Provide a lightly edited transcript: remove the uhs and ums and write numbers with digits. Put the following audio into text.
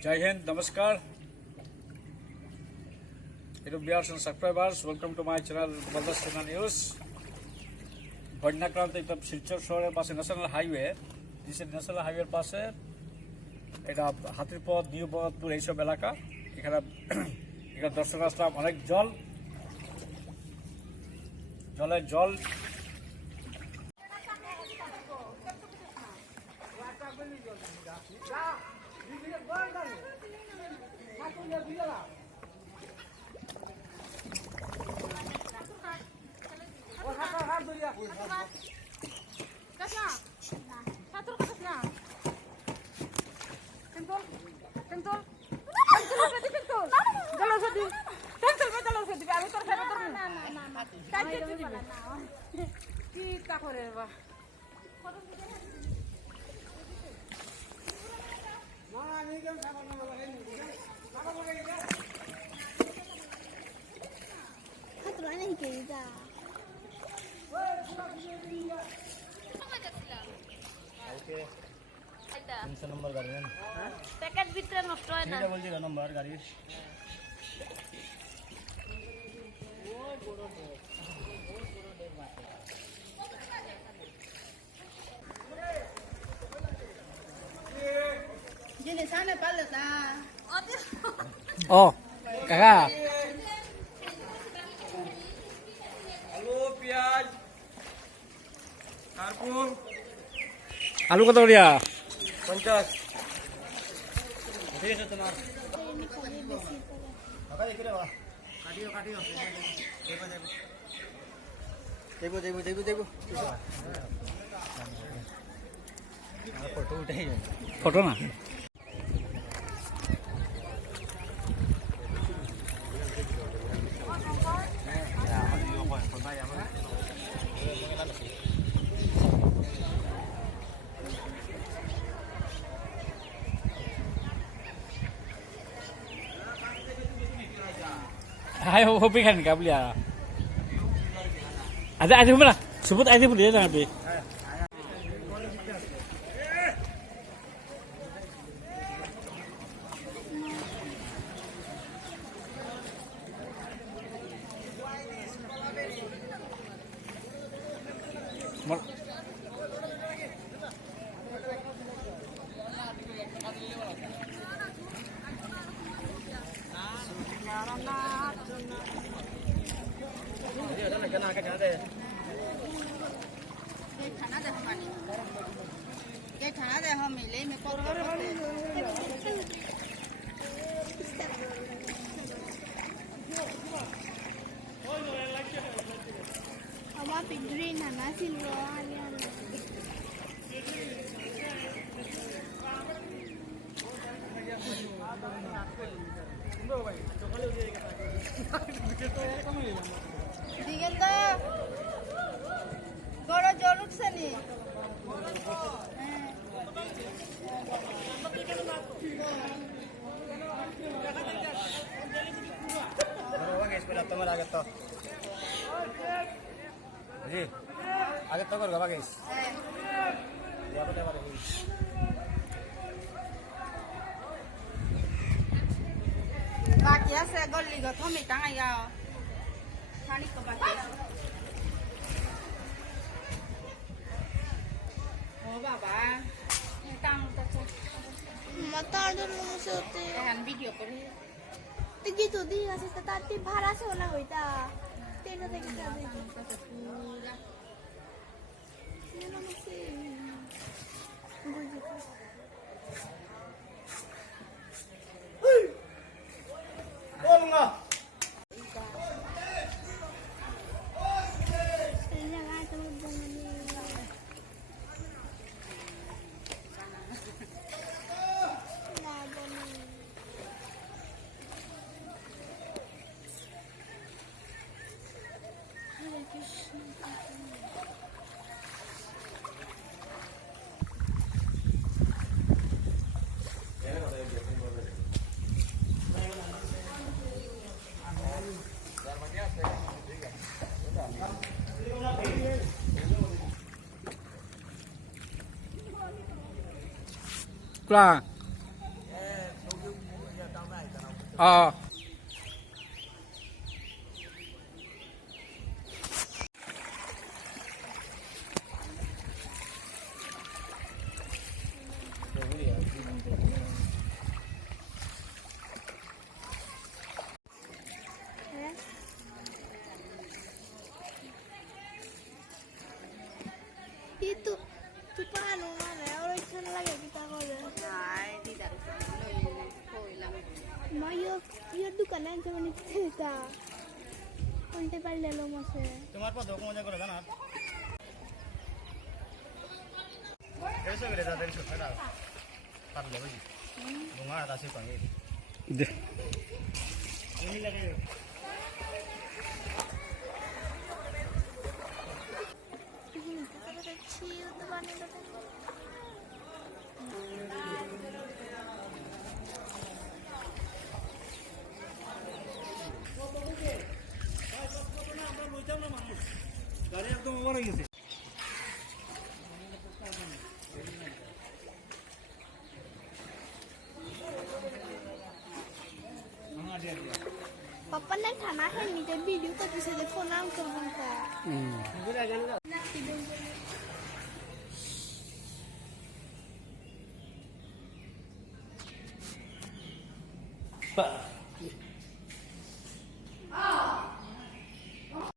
Jai Hind, Namaskar. Viewers and subscribers, welcome to my channel, Baldas Channel News. বন্যাক্রান্ত এটা শিলচর শহরের পাশে national highway, national হাইওয়ের পাশে এটা হাতিরপথ, নিউ বহরমপুর এইসব এলাকা। এখানে দর্শক আসলাম, অনেক জল নম্বর গাড়ি প্যাকেট ভিতরে নষ্ট হয় না, বলছি নম্বর গাড়ি ও কাকা আলু পেঁয়াজ তারপর আলু কত করিয়া 50 ঠিক আছে তোমার কাটিও ফটো না hai hobi kan ka beli ada mana sebut aja beli ya nabi green na silver yan. Digan to. Goro joruk sani. जी आगे तो करो गाइस बाकी আছে গলি গো থমি টাঙাইয়া খানি তো বাকি ও বাবা টাং তো মাতার জন্য মুসতে এখন ভিডিও করে টিকি তো দি আছে তাতে ভাড়া আছে না হইতা তেনা থেকে যাবে পুরা बोलूंगा Kla হ্যাঁ itu tu paano mana orang ikan lagi kita kalau mayo yo দোকানে যেমন এটা কোনতে পারলে লো মাসে তোমার পা দোকান মজা করে জানা এসে গেলে দাদা এসে ফেরা পারলে বুঝি তোমার দাসে পাঙ্গে দে এই লাগে ছিল তো বানালো গাড়ি একদম ওভার হয়ে গেছে पापा ने खाना है नीचे वीडियो को किसी ने फोन आउट कर दिया